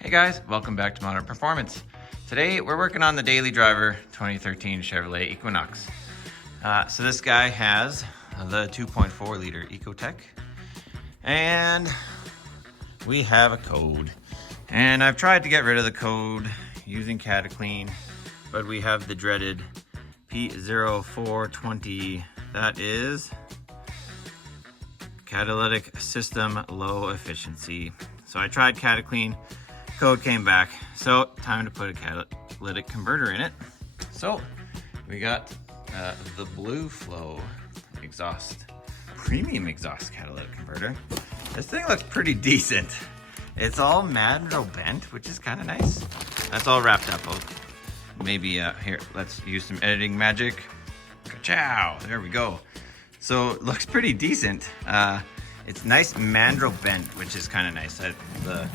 Hey guys, welcome back to Modern Performance. Today we're working on the daily driver 2013 Chevrolet Equinox. So this guy has the 2.4 liter Ecotec, and we have a code. And I've tried to get rid of the code using Cataclean, but we have the dreaded P0420. That is catalytic system low efficiency. So I tried Cataclean, code came back. So time to put a catalytic converter in it. So we got the Blue Flow exhaust, premium exhaust catalytic converter. This thing looks pretty decent. It's all mandrel bent, which is kind of nice. That's all wrapped up. Maybe here, let's use some editing magic. Ka-chow, there we go. So it looks pretty decent. It's nice mandrel bent, which is kind of nice. The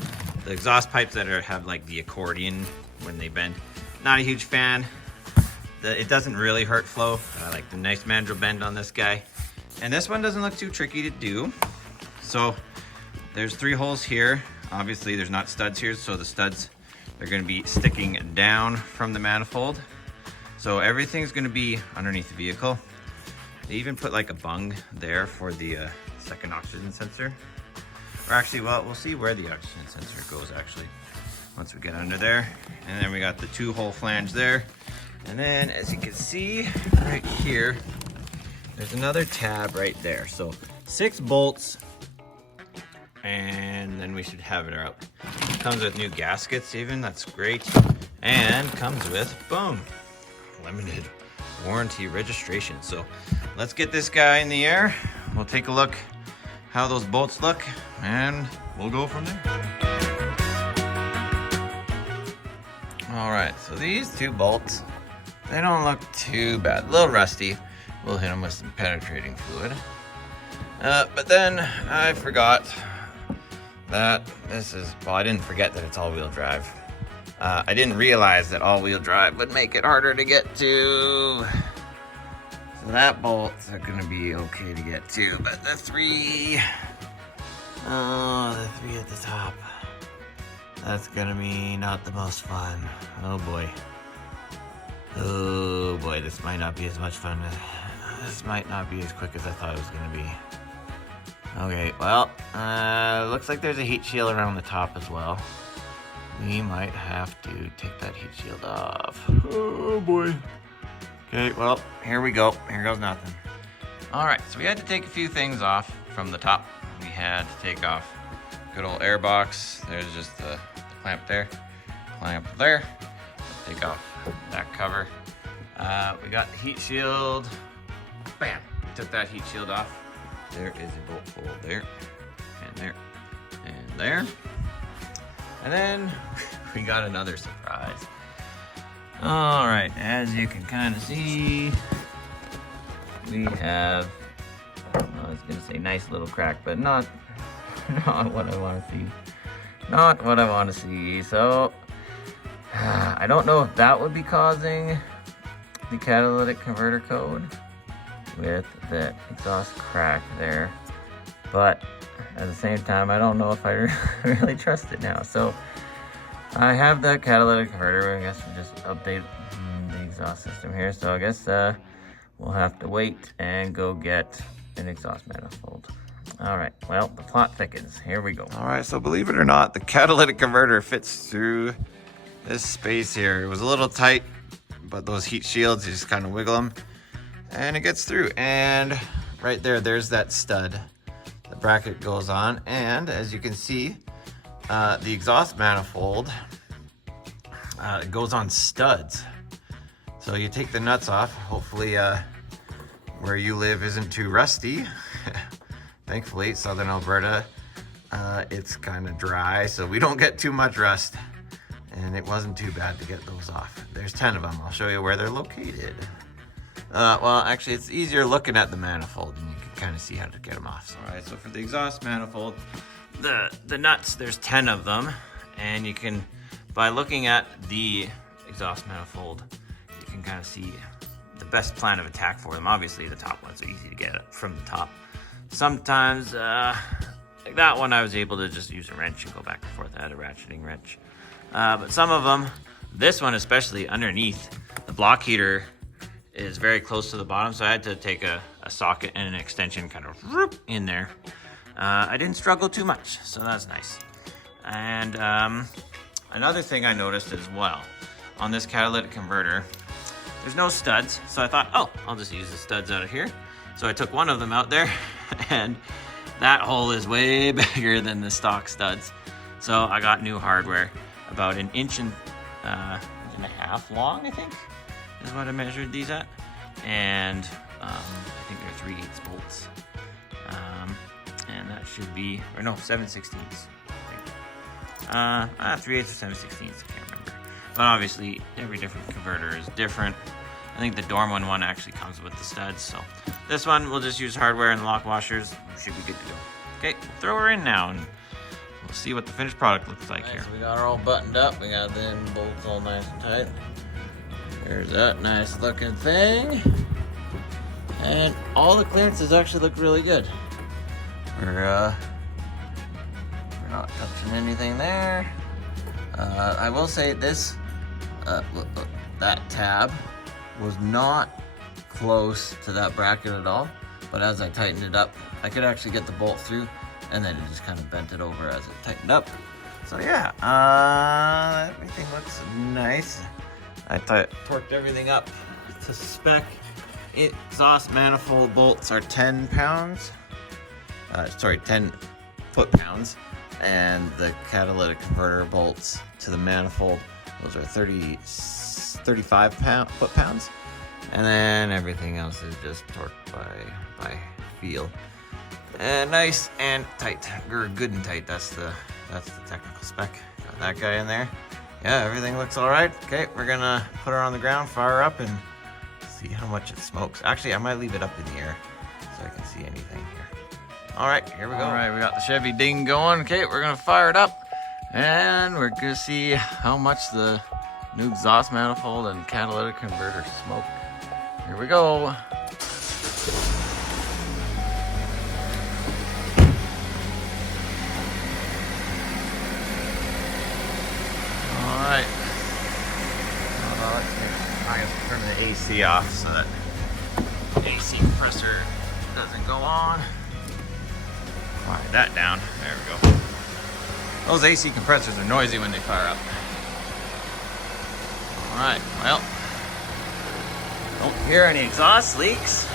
exhaust pipes that have like the accordion when they bend, not a huge fan. It doesn't really hurt flow. I like the nice mandrel bend on this guy. And this one doesn't look too tricky to do. So there's 3 holes here. Obviously there's not studs here, so the studs are gonna be sticking down from the manifold. So everything's gonna be underneath the vehicle. They even put like a bung there for the second oxygen sensor. Or actually, well, we'll see where the oxygen sensor goes actually, once we get under there. And then we got the 2-hole flange there. And then as you can see right here, there's another tab right there. So 6 bolts, and then we should have it out. Comes with new gaskets even, that's great. And comes with, boom, limited warranty registration. So let's get this guy in the air. We'll take a look how those bolts look, and we'll go from there. All right, so these 2 bolts, they don't look too bad. A little rusty. We'll hit them with some penetrating fluid. But then I forgot that this is, well, I didn't forget that it's all-wheel drive. I didn't realize that all-wheel drive would make it harder to get to. So that bolts are gonna be okay to get to, but the 3 at the top, that's gonna be not the most fun. Oh boy. Oh boy, this might not be as much fun. This might not be as quick as I thought it was gonna be. Okay, well, looks like there's a heat shield around the top as well. We might have to take that heat shield off. Oh boy. Okay, well, here we go. Here goes nothing. All right, so we had to take a few things off from the top. We had to take off good old air box. There's just the clamp there, clamp there. Take off that cover. We got the heat shield. Bam, we took that heat shield off. There is a bolt hole there, and there, and there. And then we got another surprise. All right, as you can kind of see, we have, I was gonna say nice little crack, but not what I want to see. Not what I want to see. So I don't know if that would be causing the catalytic converter code with the exhaust crack there, but at the same time, I don't know if I really trust it now. So I have the catalytic converter. I guess we'll just update the exhaust system here. So I guess we'll have to wait and go get an exhaust manifold. All right, well, the plot thickens. Here we go. All right, so believe it or not, the catalytic converter fits through this space here. It was a little tight, but those heat shields, you just kind of wiggle them and it gets through. And right there, there's that stud. The bracket goes on, and as you can see, the exhaust manifold goes on studs. So you take the nuts off. Hopefully where you live isn't too rusty. Thankfully, Southern Alberta, it's kind of dry, so we don't get too much rust. And it wasn't too bad to get those off. There's 10 of them. I'll show you where they're located. Well, actually, it's easier looking at the manifold, and you can kind of see how to get them off. All right, so for the exhaust manifold, the nuts, there's 10 of them, and you can, by looking at the exhaust manifold, you can kind of see the best plan of attack for them. Obviously, the top ones are easy to get from the top. Sometimes Like that one, I was able to just use a wrench and go back and forth. I had a ratcheting wrench. But some of them, this one especially, underneath, the block heater is very close to the bottom, so I had to take a socket and an extension kind of in there. I didn't struggle too much, so that's nice. And another thing I noticed as well, on this catalytic converter, there's no studs, so I thought, oh, I'll just use the studs out of here. So I took one of them out there, and that hole is way bigger than the stock studs. So I got new hardware, about an inch and a half long, I think, is what I measured these at. And I think they're 3/8 bolts. And that should be, or no, 7/16. 3/8 or 7/16, I can't remember. But obviously, every different converter is different. I think the Dorman one actually comes with the studs, so this one we'll just use hardware and lock washers. We should be good to go. Okay, we'll throw her in now and we'll see what the finished product looks like here. So we got her all buttoned up. We got the bolts all nice and tight. There's that nice looking thing. And all the clearances actually look really good. We're not touching anything there. I will say this, that tab was not close to that bracket at all, but as I tightened it up, I could actually get the bolt through, and then it just kind of bent it over as it tightened up. So yeah, everything looks nice. I torqued everything up to spec. Exhaust manifold bolts are 10 pounds. 10 foot-pounds. And the catalytic converter bolts to the manifold, those are 35 foot-pounds. And then everything else is just torqued by feel. And nice and tight, or good and tight. That's the technical spec. Got that guy in there. Yeah, everything looks all right. Okay, we're gonna put her on the ground, fire her up, and see how much it smokes. Actually, I might leave it up in the air so I can see anything here. All right, here we go. All right, we got the Chevy ding going. Okay, we're gonna fire it up, and we're gonna see how much the new exhaust manifold and catalytic converter smoke. Here we go. All right. I guess turn the AC off so that the AC compressor doesn't go on. Quiet that down. There we go. Those AC compressors are noisy when they fire up. All right, well, don't hear any exhaust leaks.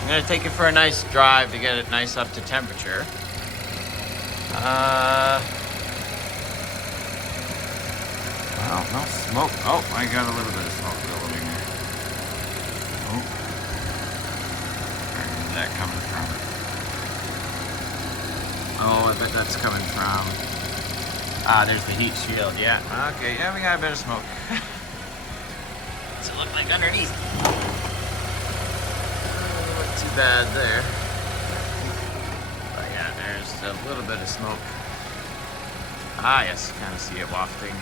I'm gonna take it for a nice drive to get it nice up to temperature. Well, no smoke. Oh, I got a little bit of smoke building there. Oh. Where's that coming from? Oh, I bet that's coming from... there's the heat shield, yeah. Okay, yeah, we got a bit of smoke. What's it look like underneath? Not too bad there. But yeah, there's a little bit of smoke. Ah, yes, kind of see it wafting.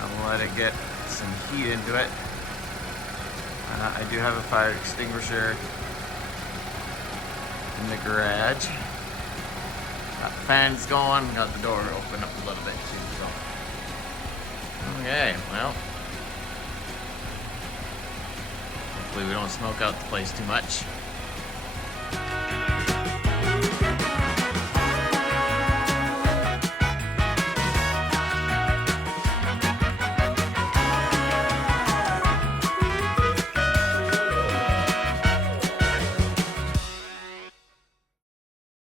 I'll let it get some heat into it. I do have a fire extinguisher in the garage. Got the fans going, got the door open up a little bit too, so. Okay, well. Hopefully we don't smoke out the place too much.